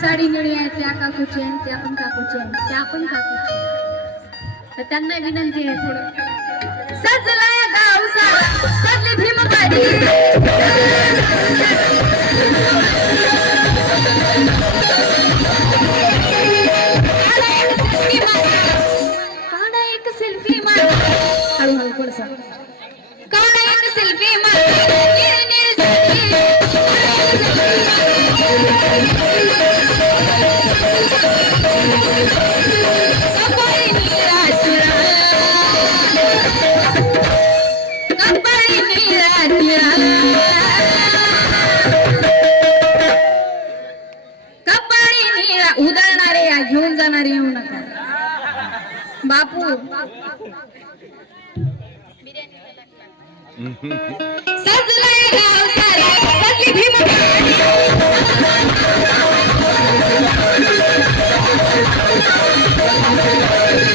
साडी निळी आहे त्या काकूची आहे त्या पण काकूची आहे त्या पण काकूची तर त्यांना विनंती आहे थोडं सजला गाव सारा सजली भीमवाडी काढा एक सेल्फी मार हळूहळू थोडंसं काढा एक सेल्फी मार उधळणारे या घेऊन जाणारे येऊ नका बापू सजलाय गाव सारा सजली भीमवाडी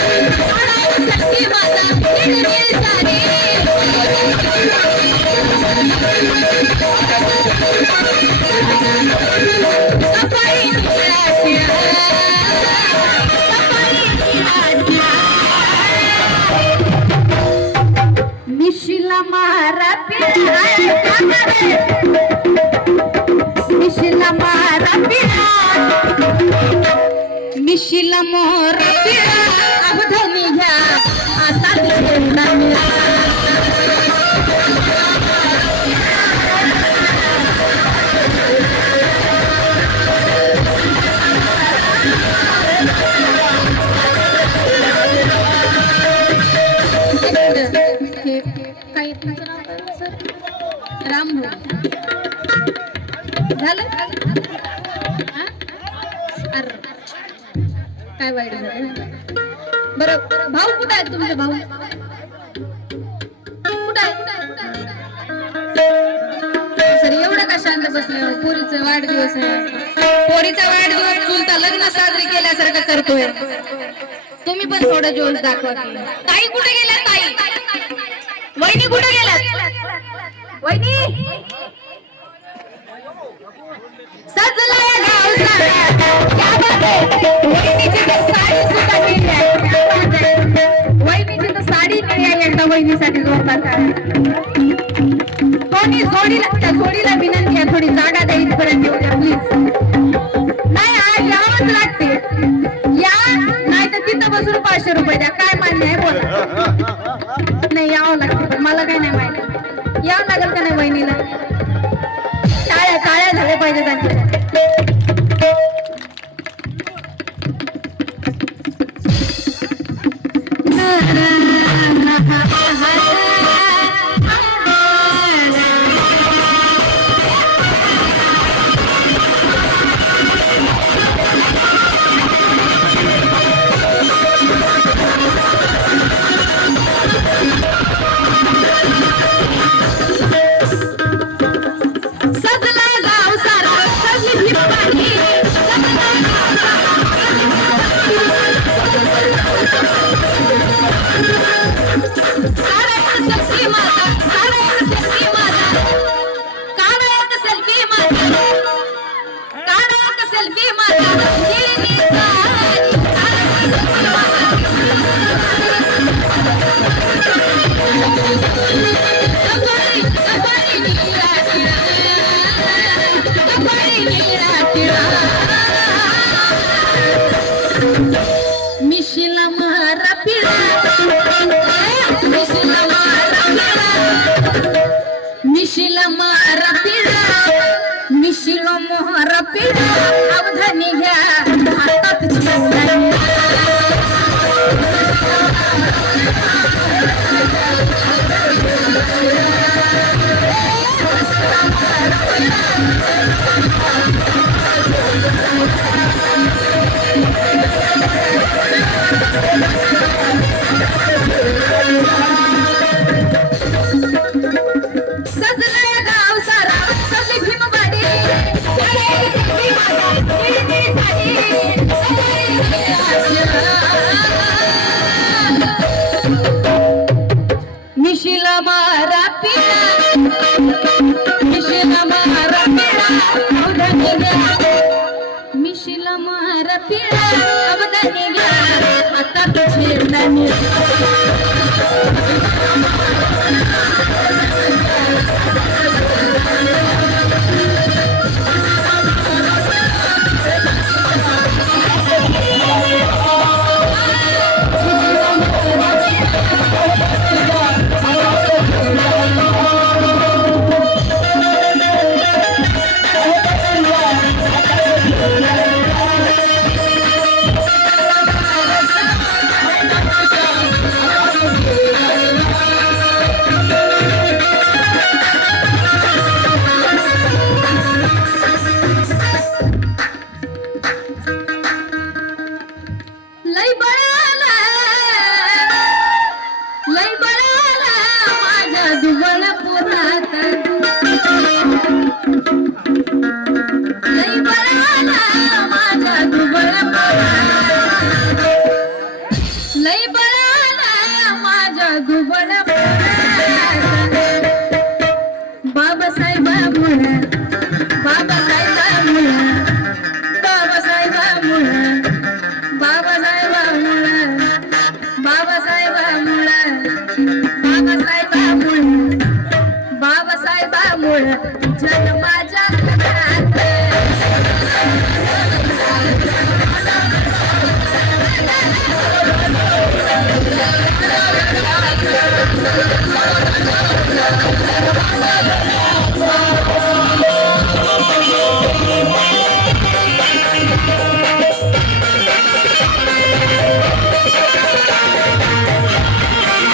सखी माता निळनिळ साडी कपाळी मिशिला मारा पिरा मिशिला मारा पिरा मिशिला मोरा पिरा अवधनी घ्या आता लिहिला मिळा काय तुमचं नाव काय सर राम झालं काय वाईट झालं बरं भाऊ कुठे आहेत तुमचे भाऊ कुठे आहेत सर एवढं का शांत बसले पोरीचा वाढदिवस आहे पोरीचा वाढदिवस चुलता लग्न साजरी केल्यासारखं करतोय तुम्ही पण थोडं जोश दाखवा ताई कुठे गेल्या ताई वहिनी कुठे गेल्यात वहिनी सजलाय गाव सारा क्या बात आहे वहिनीची तर साडी सुद्धा नेली आहे वहिनीची तर साडी नेली आहे एकदा वहिनीसाठी जोरदार करा कोणी जोडीला विनंती आहे थोडी जागा द्या इथपर्यंत येऊ द्या प्लीज नाही आज यावंच लागते या नाही तर तिथं बसून 500 रुपये द्या काय मान्य आहे बोला नाही यावं लागतं पण मला काही नाही माहिती यावं लागेल का नाही वहिनीला टाळ्या टाळ्या झाल्या पाहिजे त्यांच्या सजलंय गाव सारा सजली भीमवाडी मिशीला मारा पिळा मिशीला मारा पिळा अवधानी घ्या मिशीला मारा पिळा अवधानी घ्या आता तुझे नानी लय बळाला माझ्या दुबळ पोरात लय बळाला माझ्या दुबळ पोरात लय बळाला माझ्या दुबळ पोरात बाबासाहेबामुळं बाबासाहेबामुळं बाबासाहेबामुळं बाबासाहेबामुळं बाबासाहेबामुळं बाबासाहेबामुळं बाबासाहेबामुळं जन्माच्या घरात Thank you.